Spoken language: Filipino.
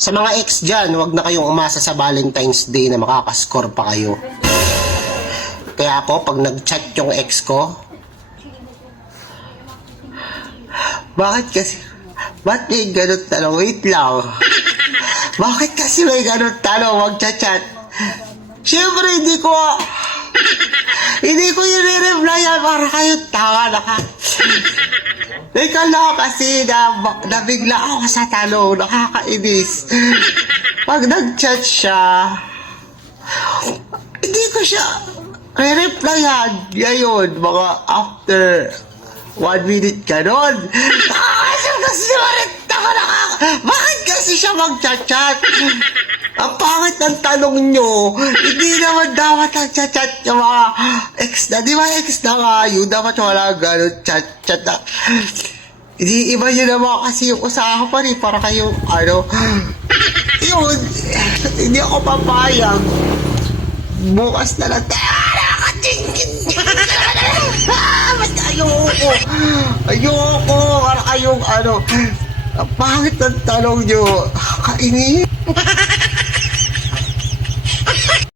Sa mga ex dyan, huwag na kayong umasa sa Valentine's Day na makakascore pa kayo. Kaya ako, pag nag-chat yung ex ko, bakit may ganun tanong? Wait lang. Bakit kasi may ganun tanong? Mag-chat-chat. Siyempre, hindi ko yung re-replyan para kayo tanga na ka. Teka lang kasi nabigla ako sa tanong, nakakainis. Pag nag-chat siya, hindi ko siya re-replyan. Ngayon, mga after 1 minute ganon. Bakit kasi siya mag-chat-chat? Ang pangit ng tanong nyo, hindi naman dapat nag-chat-chat yung mga ex na. Di ba ex na nga yun? Dapat wala gano'n chat-chat na. Hindi, iba nyo naman kasi yung usapan eh. Para kayong yun, hindi ako papayag. Bukas na lang. Basta ayoko. Para kayong ang pangit ng tanong nyo. Kainin.